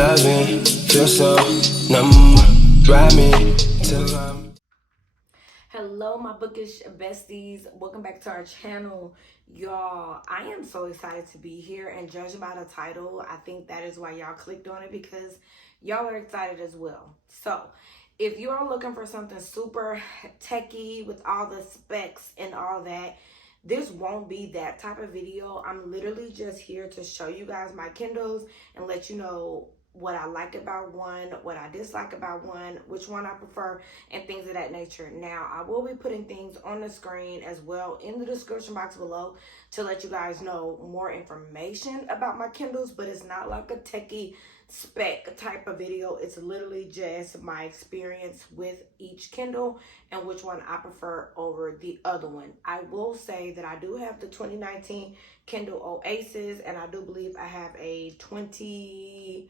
loving, feel so numb, ride me till I'm... Hello my bookish besties, welcome back to our channel. Y'all, I am so excited to be here, and judging by the title, I think that is why y'all clicked on it, because y'all are excited as well. So if you are looking for something super techy with all the specs and all that, this won't be that type of video. I'm literally just here to show you guys my Kindles and let you know what I like about one, what I dislike about one, which one I prefer, and things of that nature. Now, I will be putting things on the screen as well in the description box below to let you guys know more information about my Kindles, but it's not like a techie spec type of video. It's literally just my experience with each Kindle and which one I prefer over the other one. I will say that I do have the 2019 Kindle Oasis, and I do believe I have a 2020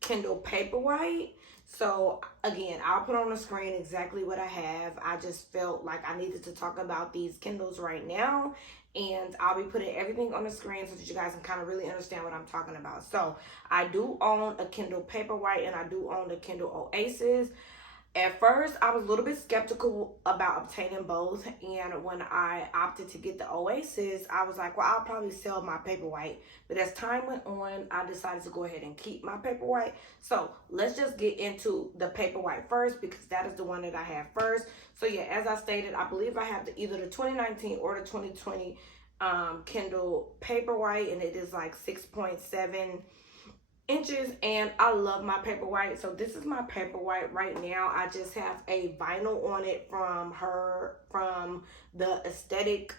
Kindle Paperwhite. So again, I'll put on the screen exactly what I have. I just felt like I needed to talk about these Kindles right now, and I'll be putting everything on the screen so that you guys can kind of really understand what I'm talking about. So I do own a Kindle Paperwhite and I do own the Kindle Oasis. At first, I was a little bit skeptical about obtaining both, and when I opted to get the Oasis, I was like, well, I'll probably sell my Paperwhite. But as time went on, I decided to go ahead and keep my Paperwhite. So let's just get into the Paperwhite first, because that is the one that I have first. So yeah, as I stated, I believe I have either the 2019 or the 2020 Kindle Paperwhite, and it is like 6.7 inches, and I love my Paperwhite. So this is my Paperwhite right now. I just have a vinyl on it from the Aesthetic.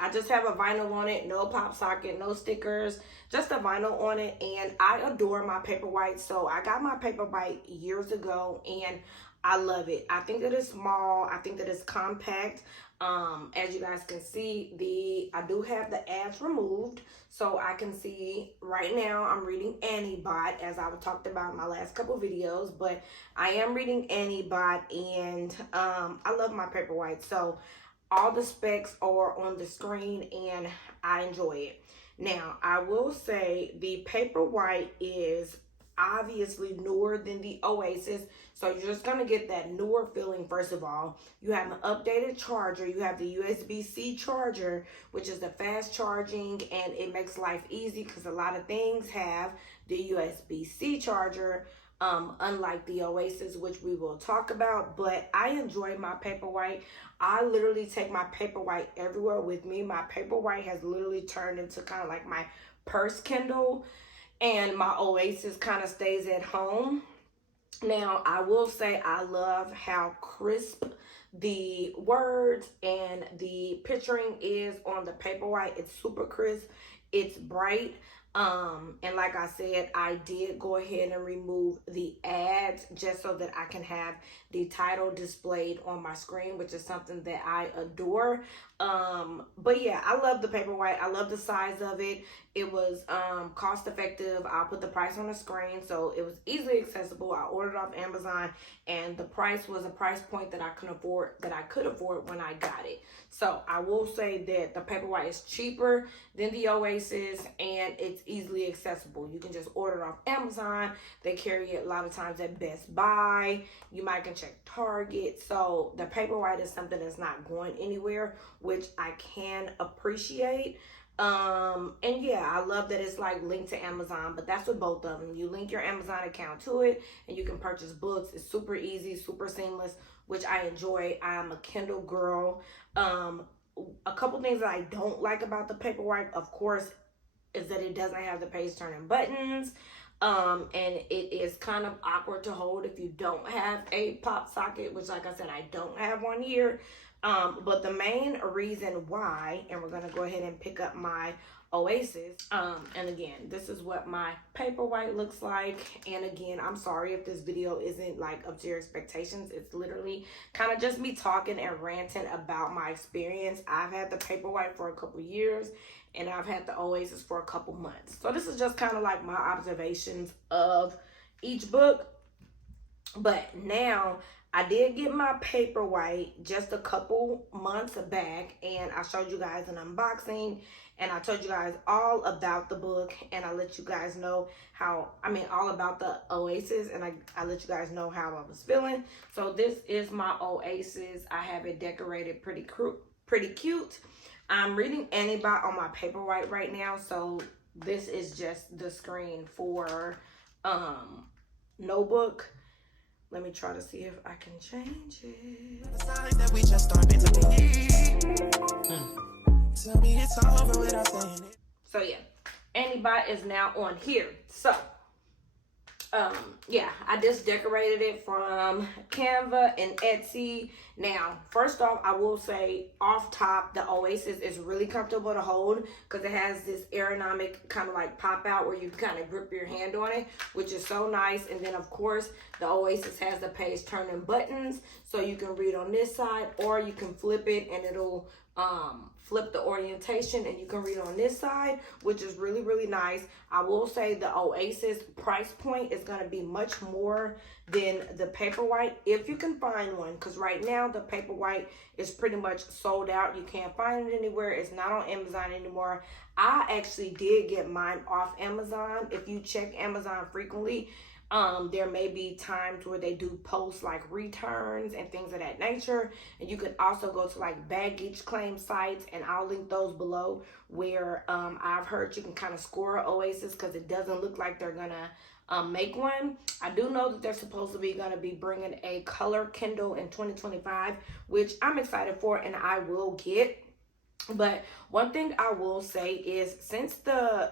I just have a vinyl on it, no pop socket, no stickers, just a vinyl on it, and I adore my Paperwhite. So I got my Paperwhite years ago, and I love it. I think that it's small. I think that it's compact. As you guys can see, I do have the ads removed, so I can see right now I'm reading Annie-Bot, as I talked about in my last couple videos, but I am reading Annie-Bot, and I love my Paperwhite. So all the specs are on the screen and I enjoy it. Now, I will say the Paperwhite is obviously newer than the Oasis, so you're just gonna get that newer feeling. First of all, you have an updated charger. You have the USB-C charger, which is the fast charging, and it makes life easy because a lot of things have the USB-C charger, unlike the Oasis, which we will talk about. But I enjoy my Paperwhite. I literally take my Paperwhite everywhere with me. My Paperwhite has literally turned into kind of like my purse Kindle, and my Oasis kind of stays at home. Now, I will say I love how crisp the words and the picturing is on the Paperwhite. It's super crisp. It's bright. And like I said, I did go ahead and remove the ads just so that I can have the title displayed on my screen, which is something that I adore. But yeah, I love the Paperwhite. I love the size of it. It was cost effective. I'll put the price on the screen, so it was easily accessible. I ordered off Amazon, and the price was a price point that I could afford when I got it. So I will say that the Paperwhite is cheaper than the Oasis, and it's easily accessible. You can just order it off Amazon. They carry it a lot of times at Best Buy. You might can check Target. So the Paperwhite is something that's not going anywhere, which I can appreciate. And yeah, I love that it's like linked to Amazon, but that's with both of them. You link your Amazon account to it and you can purchase books. It's super easy, super seamless, which I enjoy. I'm a Kindle girl. A couple things that I don't like about the Paperwhite, of course, is that it doesn't have the page turning buttons. And it is kind of awkward to hold if you don't have a pop socket, which, like I said, I don't have one here. But the main reason why, and we're gonna go ahead and pick up my Oasis, and again, this is what my Paperwhite looks like. And again, I'm sorry if this video isn't like up to your expectations. It's literally kind of just me talking and ranting about my experience. I've had the Paperwhite for a couple years, and I've had the Oasis for a couple months. So this is just kind of like my observations of each book. But now I did get my Paperwhite just a couple months back, and I showed you guys an unboxing, and I told you guys all about the book, and I let you guys know all about the Oasis, and I let you guys know how I was feeling. So this is my Oasis. I have it decorated pretty cute. I'm reading Antibot on my Paperwhite right now, so this is just the screen for notebook. Let me try to see if I can change it. So yeah, Antibot is now on here. So yeah, I just decorated it from Canva and Etsy. Now, first off, I will say off top, the Oasis is really comfortable to hold because it has this aerodynamic kind of like pop out where you kind of grip your hand on it, which is so nice. And then of course, the Oasis has the page turning buttons, so you can read on this side or you can flip it and it'll flip the orientation and you can read on this side, which is really, really nice. I will say the Oasis price point is going to be much more than the Paperwhite if you can find one, because right now the Paperwhite is pretty much sold out. You can't find it anywhere. It's not on Amazon anymore. I actually did get mine off Amazon. If you check Amazon frequently, there may be times where they do post like returns and things of that nature, and you can also go to like baggage claim sites, and I'll link those below, where I've heard you can kind of score Oasis because it doesn't look like they're gonna make one. I do know that they're supposed to be gonna be bringing a color Kindle in 2025, which I'm excited for and I will get. But one thing I will say is, since the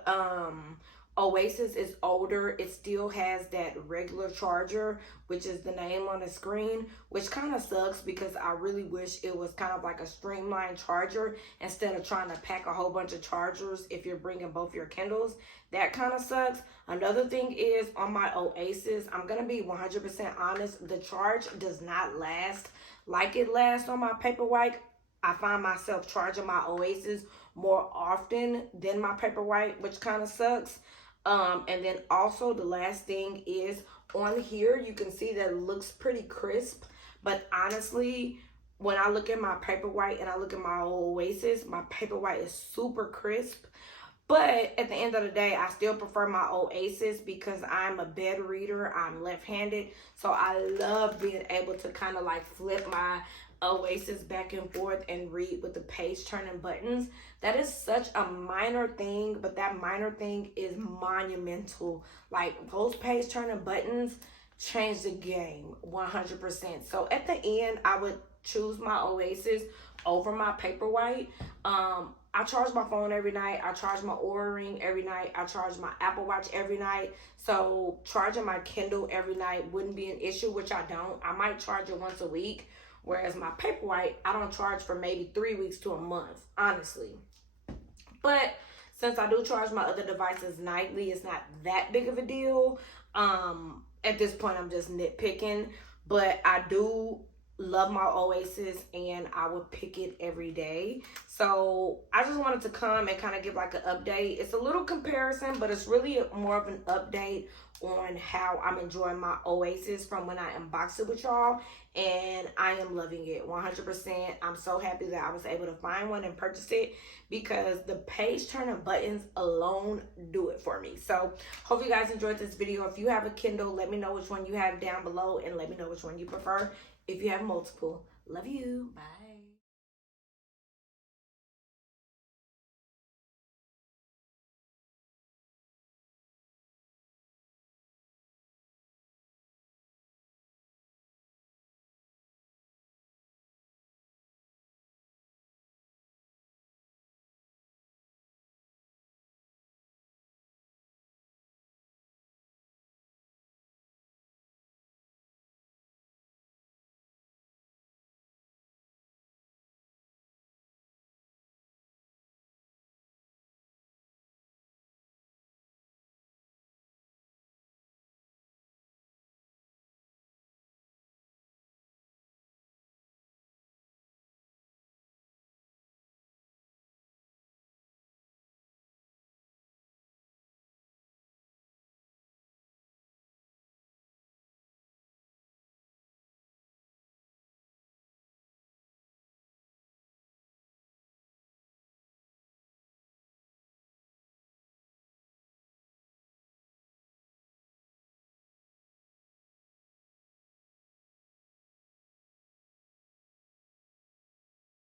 Oasis is older, it still has that regular charger, which is the name on the screen, which kind of sucks because I really wish it was kind of like a streamlined charger instead of trying to pack a whole bunch of chargers if you're bringing both your Kindles. That kind of sucks. Another thing is, on my Oasis, I'm going to be 100% honest, the charge does not last like it lasts on my Paperwhite. I find myself charging my Oasis more often than my Paperwhite, which kind of sucks. And then also the last thing is, on here you can see that it looks pretty crisp, but honestly, when I look at my Paperwhite and I look at my Oasis, my Paperwhite is super crisp. But at the end of the day, I still prefer my Oasis because I'm a bed reader. I'm left-handed, so I love being able to kind of like flip my Oasis back and forth and read with the page turning buttons. That is such a minor thing, but that minor thing is monumental. Like, those page turning buttons change the game 100%. So at the end, I would choose my Oasis over my Paperwhite. I charge my phone every night. I charge my Oura Ring every night. I charge my Apple Watch every night. So charging my Kindle every night wouldn't be an issue, which I don't. I might charge it once a week. Whereas my Paperwhite, I don't charge for maybe 3 weeks to a month, honestly. But since I do charge my other devices nightly, it's not that big of a deal. At this point, I'm just nitpicking. But I do love my Oasis and I would pick it every day. So I just wanted to come and kind of give like an update. It's a little comparison, but it's really more of an update on how I'm enjoying my Oasis from when I unboxed it with y'all, and I am loving it 100%. I'm so happy that I was able to find one and purchase it because the page turning buttons alone do it for me. So hope you guys enjoyed this video. If you have a Kindle, let me know which one you have down below and let me know which one you prefer if you have multiple. Love you. Bye.